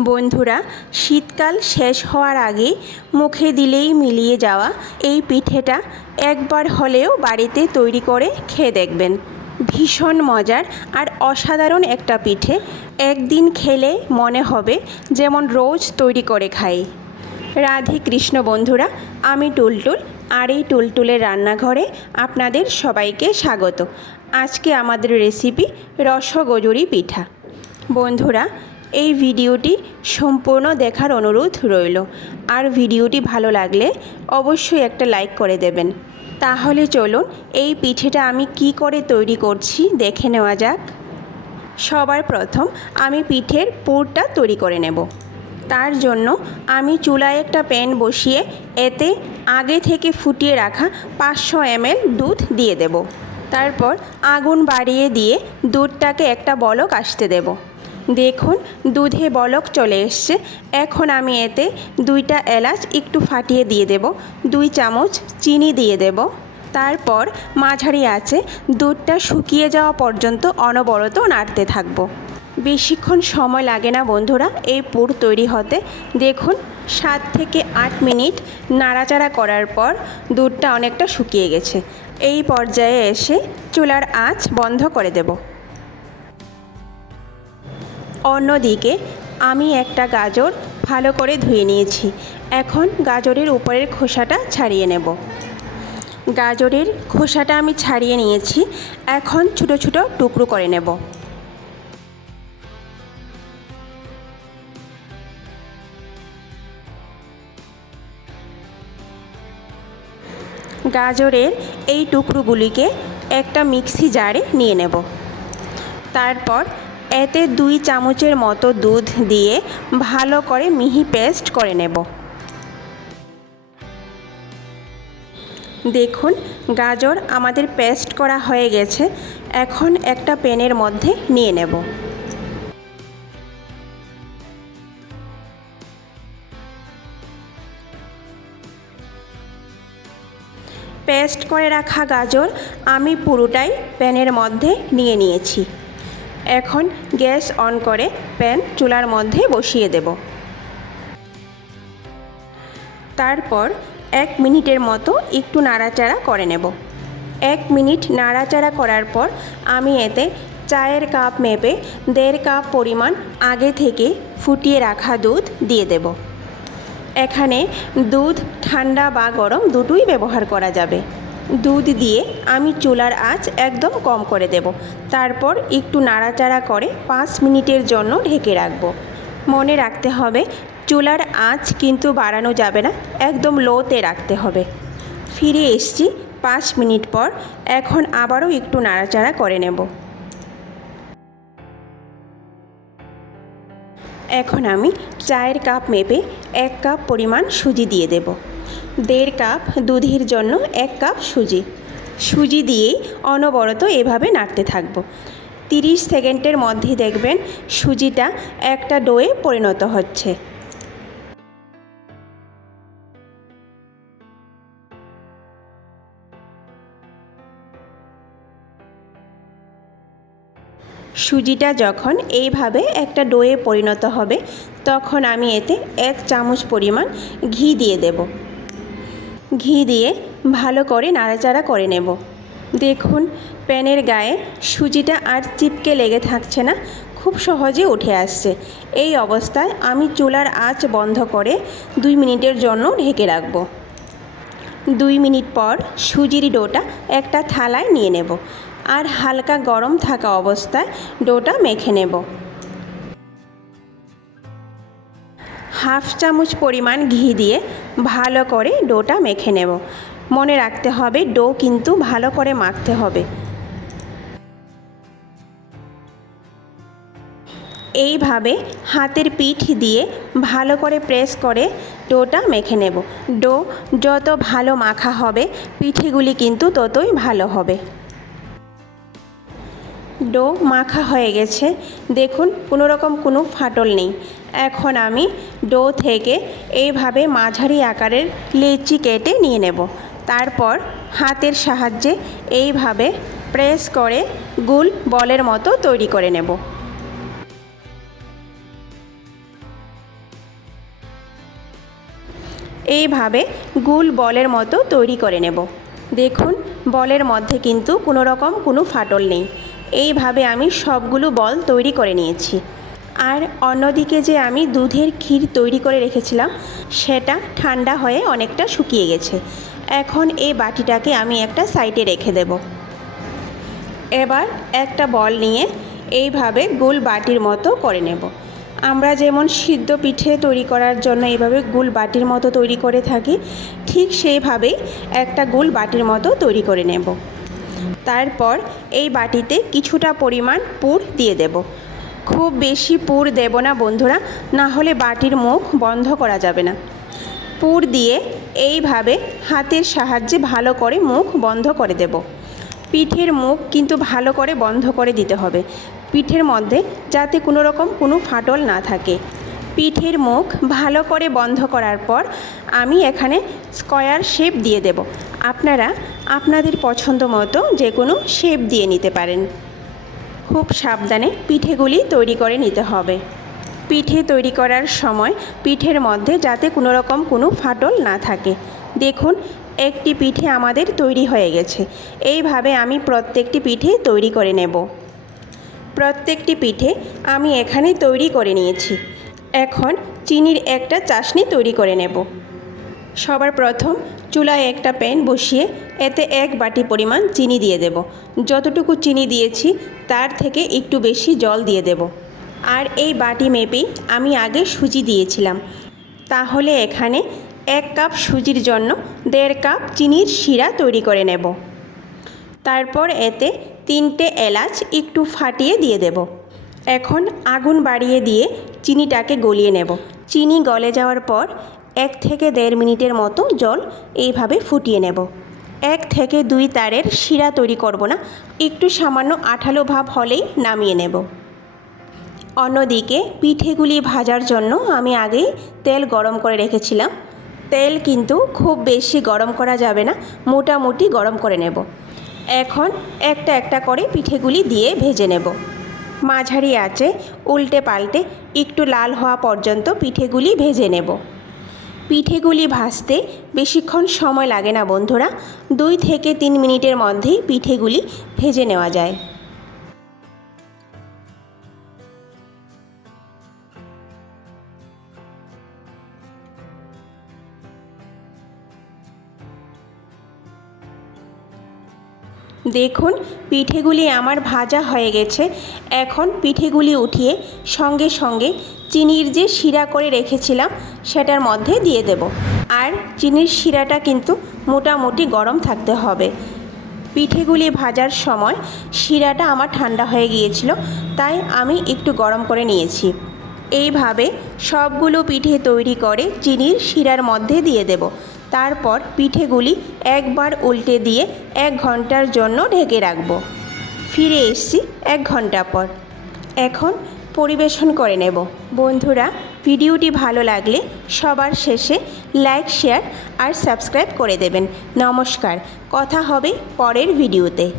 বন্ধুরা, শীতকাল শেষ হওয়ার আগে মুখে দিলেই মিলিয়ে যাওয়া এই পিঠেটা একবার হলেও বাড়িতে তৈরি করে খেয়ে দেখবেন। ভীষণ মজার আর অসাধারণ একটা পিঠে। একদিন খেলে মনে হবে যেমন রোজ তৈরি করে খাই। রাধে কৃষ্ণ বন্ধুরা, আমি টুলটুল আর এই টুলটুলের রান্নাঘরে আপনাদের সবাইকে স্বাগত। আজকে আমাদের রেসিপি রসগজুরি পিঠা। বন্ধুরা এই ভিডিওটি সম্পূর্ণ দেখার অনুরোধ রইল। আর ভিডিওটি ভালো লাগলে অবশ্যই একটা লাইক করে দেবেন। তাহলে চলুন এই পিঠেটা আমি কি করে তৈরি করছি দেখে নেওয়া যাক। সবার প্রথম আমি পিঠের পুরটা তৈরি করে নেব। তার জন্য আমি চুলায় একটা প্যান বসিয়ে এতে আগে থেকে ফুটিয়ে রাখা পাঁচশো এমএল দুধ দিয়ে দেব। তারপর আগুন বাড়িয়ে দিয়ে দুধটাকে একটা বলক আসতে দেব। দেখুন, দুধে বলক চলে এসছে। এখন আমি এতে দুইটা এলাচ একটু ফাটিয়ে দিয়ে দেব। দুই চামচ চিনি দিয়ে দেব। তারপর মাঝারি আছে দুধটা শুকিয়ে যাওয়া পর্যন্ত অনবরত নাড়তে থাকব। বেশিক্ষণ সময় লাগে না বন্ধুরা, এই পুর তৈরি হতে। দেখুন, সাত থেকে আট মিনিট নাড়াচাড়া করার পর দুধটা অনেকটা শুকিয়ে গেছে। এই পর্যায়ে এসে চুলার আঁচ বন্ধ করে দেব। অন্যদিকে, আমি একটা গাজর ভালো করে ধুয়ে নিয়েছি। এখন গাজরের উপরের খোসাটা ছাড়িয়ে নেব। গাজরের খোসাটা আমি ছাড়িয়ে নিয়েছি। এখন ছোটো ছোটো টুকরো করে নেব। গাজরের এই টুকরোগুলিকে একটা মিক্সি জারে নিয়ে নেব। তারপর এতে দুই চামচের মতো দুধ দিয়ে ভালো করে মিহি পেস্ট করে নেব। দেখুন, গাজর আমাদের পেস্ট করা হয়ে গেছে। এখন একটা পেনের মধ্যে নিয়ে নেব। পেস্ট করে রাখা গাজর আমি পুরোটাই প্যানের মধ্যে নিয়ে নিয়েছি। এখন গ্যাস অন করে প্যান চুলার মধ্যে বসিয়ে দেব। তারপর এক মিনিটের মতো একটু নাড়াচাড়া করে নেব। এক মিনিট নাড়াচাড়া করার পর আমি এতে চায়ের কাপ মেপে দেড় কাপ পরিমাণ আগে থেকে ফুটিয়ে রাখা দুধ দিয়ে দেব। এখানে দুধ ঠান্ডা বা গরম দুটোই ব্যবহার করা যাবে। দুধ দিয়ে আমি চুলার আঁচ একদম কম করে দেব। তারপর একটু নাড়াচাড়া করে পাঁচ মিনিটের জন্য ঢেকে রাখব। মনে রাখতে হবে, চুলার আঁচ কিন্তু বাড়ানো যাবে না, একদম লোতে রাখতে হবে। ফিরে এসছি পাঁচ মিনিট পর, এখন আবারও একটু নাড়াচাড়া করে নেব। এখন আমি চায়ের কাপ মেপে এক কাপ পরিমাণ সুজি দিয়ে দেব। দেড় কাপ দুধের জন্য এক কাপ সুজি। সুজি দিয়েই অনবরত এভাবে নাড়তে থাকব। তিরিশ সেকেন্ডের মধ্যে দেখবেন সুজিটা একটা ডোয়ে পরিণত হচ্ছে। সুজিটা যখন এইভাবে একটা ডোয়ে পরিণত হবে, তখন আমি এতে এক চামচ পরিমাণ ঘি দিয়ে দেব। ঘি দিয়ে ভালো করে নাড়াচাড়া করে নেব। দেখুন, প্যানের গায়ে সুজিটা আর চিপকে লেগে থাকছে না, খুব সহজে উঠে আসছে। এই অবস্থায় আমি চুলার আঁচ বন্ধ করে দুই মিনিটের জন্য ঢেকে রাখব। দুই মিনিট পর সুজির ডোটা একটা থালায় নিয়ে নেব আর হালকা গরম থাকা অবস্থায় ডোটা মেখে নেব। হাফ চামচ পরিমাণ ঘি দিয়ে ভালো করে ডোটা মেখে নেব। মনে রাখতে হবে, ডো কিন্তু ভালো করে মাখতে হবে। এইভাবে হাতের পিঠ দিয়ে ভালো করে প্রেস করে ডোটা মেখে নেব। ডো যত ভালো মাখা হবে, পিঠেগুলি কিন্তু ততই ভালো হবে। ডো মাখা হয়ে গেছে। দেখুন, কোনো রকম কোনো ফাটল নেই। এখন আমি ডো থেকে এইভাবে মাঝারি আকারের লিচি কেটে নিয়ে নেব। তারপর হাতের সাহায্যে এইভাবে প্রেস করে গুল বলের মতো তৈরি করে নেব। এইভাবে গুল বলের মতো তৈরি করে নেব। দেখুন বলের মধ্যে কিন্তু কোনো রকম কোনো ফাটল নেই। এইভাবে আমি সবগুলো বল তৈরি করে নিয়েছি। আর অন্যদিকে যে আমি দুধের ক্ষীর তৈরি করে রেখেছিলাম, সেটা ঠান্ডা হয়ে অনেকটা শুকিয়ে গেছে। এখন এই বাটিটাকে আমি একটা সাইডে রেখে দেব। এবার একটা বল নিয়ে এইভাবে গোল বাটির মতো করে নেব। আমরা যেমন সিদ্ধ পিঠে তৈরি করার জন্য এইভাবে গুল বাটির মতো তৈরি করে থাকি, ঠিক সেইভাবেই একটা গুল বাটির মতো তৈরি করে নেব। তারপর এই বাটিতে কিছুটা পরিমাণ পুর দিয়ে দেব। খুব বেশি পুর দেব না বন্ধুরা, না হলে বাটির মুখ বন্ধ করা যাবে না। পুর দিয়ে এইভাবে হাতের সাহায্যে ভালো করে মুখ বন্ধ করে দেব। পিঠের মুখ কিন্তু ভালো করে বন্ধ করে দিতে হবে। পিঠের মধ্যে যাতে কোনো রকম কোনো ফাটল না থাকে। পিঠের মুখ ভালো করে বন্ধ করার পর আমি এখানে স্কয়ার শেপ দিয়ে দেব। আপনারা আপনাদের পছন্দ মতো যে কোনো শেপ দিয়ে নিতে পারেন। খুব সাবধানে পিঠেগুলি তৈরি করে নিতে হবে। পিঠে তৈরি করার সময় পিঠের মধ্যে যাতে কোনো রকম কোনো ফাটল না থাকে। দেখুন, একটি পিঠে আমাদের তৈরি হয়ে গেছে। এইভাবে আমি প্রত্যেকটি পিঠে তৈরি করে নেব। প্রত্যেকটি পিঠে আমি এখানে তৈরি করে নিয়েছি। এখন চিনির একটা চাশনি তৈরি করে নেব। সবার প্রথম চুলায় একটা প্যান বসিয়ে এতে এক বাটি পরিমাণ চিনি দিয়ে দেব। যতটুকু চিনি দিয়েছি, তার থেকে একটু বেশি জল দিয়ে দেব। আর এই বাটি মেপেই আমি আগে সুজি দিয়েছিলাম। তাহলে এখানে এক কাপ সুজির জন্য দেড় কাপ চিনির শিরা তৈরি করে নেব। তারপর এতে তিনটে এলাচ একটু ফাটিয়ে দিয়ে দেব। এখন আগুন বাড়িয়ে দিয়ে চিনিটাকে গলিয়ে নেব। চিনি গলে যাওয়ার পর এক থেকে দেড় মিনিটের মতো জল এইভাবে ফুটিয়ে নেব। এক থেকে দুই তারের শিরা তৈরি করব না, একটু সামান্য আঠালো ভাব হলেই নামিয়ে নেব। অন্যদিকে পিঠেগুলি ভাজার জন্য আমি আগেই তেল গরম করে রেখেছিলাম। তেল কিন্তু খুব বেশি গরম করা যাবে না, মোটামুটি গরম করে নেব। এখন একটা একটা করে পিঠেগুলি দিয়ে ভেজে নেব। মাঝারি আঁচে উল্টে পাল্টে একটু লাল হওয়া পর্যন্ত পিঠেগুলি ভেজে নেব। পিঠেগুলি ভাজতে বেশিক্ষণ সময় লাগে না বন্ধুরা। দুই থেকে তিন মিনিটের মধ্যেই পিঠেগুলি ভেজে নেওয়া যায়। দেখুন, পিঠেগুলি আমার ভাজা হয়ে গেছে। এখন পিঠেগুলি উঠিয়ে সঙ্গে সঙ্গে চিনির যে শিরা করে রেখেছিলাম, সেটার মধ্যে দিয়ে দেব। আর চিনির শিরাটা কিন্তু মোটামুটি গরম থাকতে হবে। পিঠেগুলি ভাজার সময় শিরাটা আমার ঠান্ডা হয়ে গিয়েছিল, তাই আমি একটু গরম করে নিয়েছি। এইভাবে সবগুলো পিঠে তৈরি করে চিনির শিরার মধ্যে দিয়ে দেব। তারপর পিঠেগুলি একবার উল্টে দিয়ে এক ঘণ্টার জন্য ঢেকে রাখব। ফিরে এসছি এক ঘণ্টা পর। এখন পরিবেশন করে নেব। বন্ধুরা, ভিডিওটি ভালো লাগলে সবার শেষে লাইক, শেয়ার আর সাবস্ক্রাইব করে দেবেন। নমস্কার, কথা হবে পরের ভিডিওতে।